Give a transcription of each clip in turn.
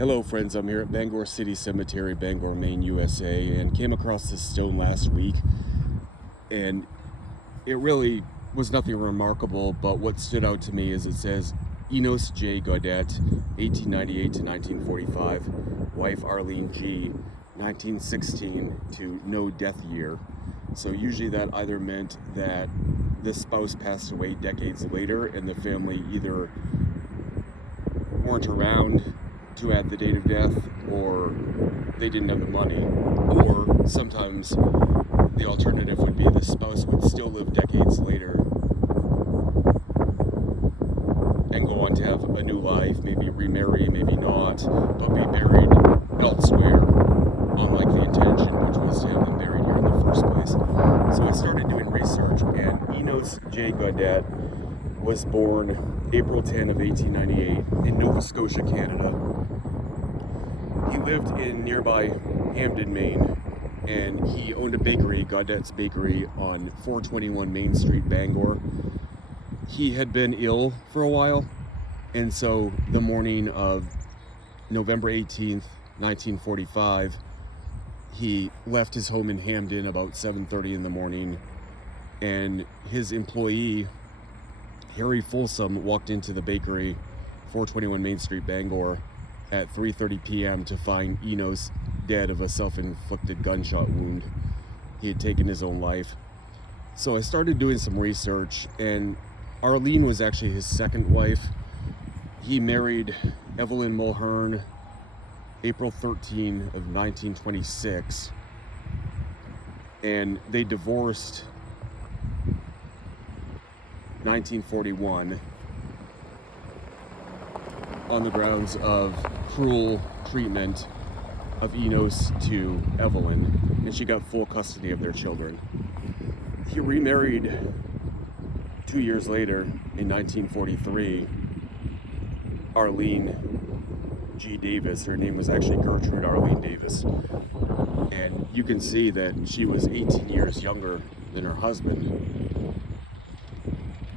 Hello friends, I'm here at Bangor City Cemetery, Bangor, Maine, USA, and came across this stone last week, and it really was nothing remarkable, but what stood out to me is it says Enos J. Gaudette, 1898 to 1945, wife Arlene G., 1916 to no death year. So usually that either meant that the spouse passed away decades later and the family either weren't around to add the date of death, or they didn't have the money, or sometimes the alternative would be the spouse would still live decades later and go on to have a new life, maybe remarry, maybe not, but be buried elsewhere, unlike the intention, which was to have them buried here in the first place. So I started doing research, and Enos J. Gaudette was born April 10 of 1898 in Nova Scotia, Canada. He lived in nearby Hamden, Maine, and he owned a bakery, Gaudette's Bakery, on 421 Main Street, Bangor. He had been ill for a while, and so the morning of November 18th, 1945, he left his home in Hamden about 7:30 in the morning, and his employee, Harry Folsom, walked into the bakery, 421 Main Street, Bangor, at 3:30 p.m. to find Enos dead of a self-inflicted gunshot wound. He had taken his own life. So I started doing some research, and Arlene was actually his second wife. He married Evelyn Mulhern April 13 of 1926, and they divorced 1941 on the grounds of cruel treatment of Enos to Evelyn, and she got full custody of their children. He remarried 2 years later in 1943 Arlene G. Davis. Her name was actually Gertrude Arlene Davis, and you can see that she was 18 years younger than her husband.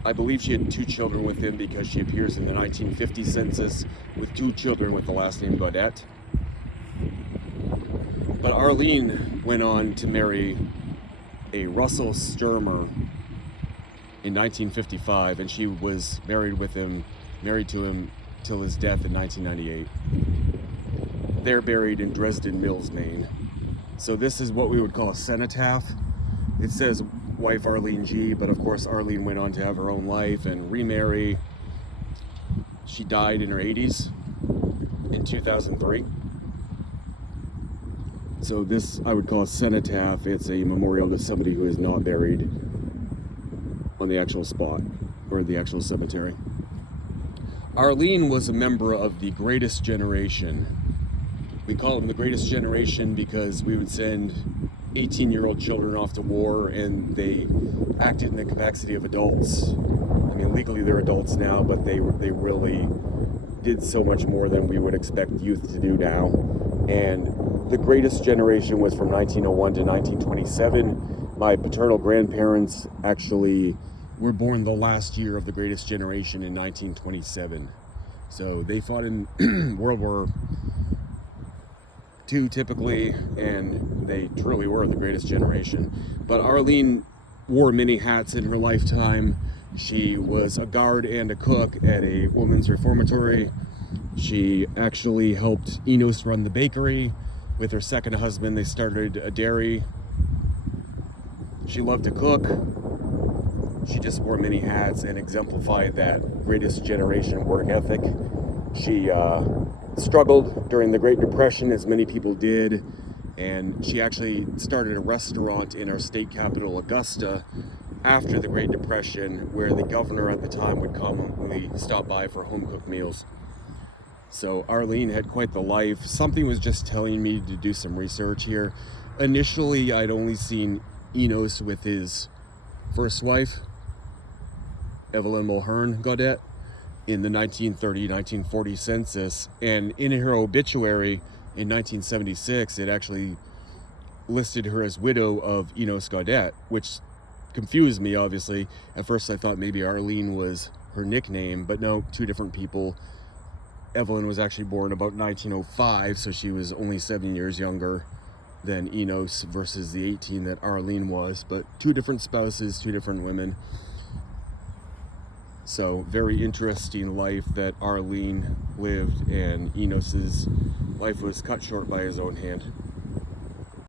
I believe she had 2 children with him because she appears in the 1950 census with 2 children with the last name Gaudette. But Arlene went on to marry a Russell Sturmer in 1955, and she was married to him till his death in 1998. They're buried in Dresden Mills, Maine. So this is what we would call a cenotaph. It says wife Arlene G., but of course Arlene went on to have her own life and remarry. She died in her 80s in 2003. So this I would call a cenotaph. It's a memorial to somebody who is not buried on the actual spot or the actual cemetery. Arlene was a member of the Greatest Generation. We call them the Greatest Generation because we would send 18-year-old children off to war, and they acted in the capacity of adults. I mean, legally they're adults now, but they really did so much more than we would expect youth to do now. And the Greatest Generation was from 1901 to 1927. My paternal grandparents actually were born the last year of the Greatest Generation in 1927. So they fought in World War II typically, and they truly were the Greatest Generation. But Arlene wore many hats in her lifetime. She was a guard and a cook at a women's reformatory. She actually helped Enos run the bakery. With her second husband, they started a dairy. She loved to cook. She just wore many hats and exemplified that Greatest Generation work ethic. She struggled during the Great Depression, as many people did, and she actually started a restaurant in our state capital, Augusta, after the Great Depression, where the governor at the time would commonly stop by for home-cooked meals. So Arlene had quite the life. Something was just telling me to do some research here. Initially, I'd only seen Enos with his first wife, Evelyn Mulhern Gaudette, in the 1930-1940 census, and in her obituary in 1976, it actually listed her as widow of Enos Gaudette, which confused me, obviously. At first I thought maybe Arlene was her nickname, but no, 2 different people. Evelyn was actually born about 1905, so she was only 7 years younger than Enos versus the 18 that Arlene was. But two different spouses, two different women. So very interesting life that Arlene lived, and Enos's life was cut short by his own hand.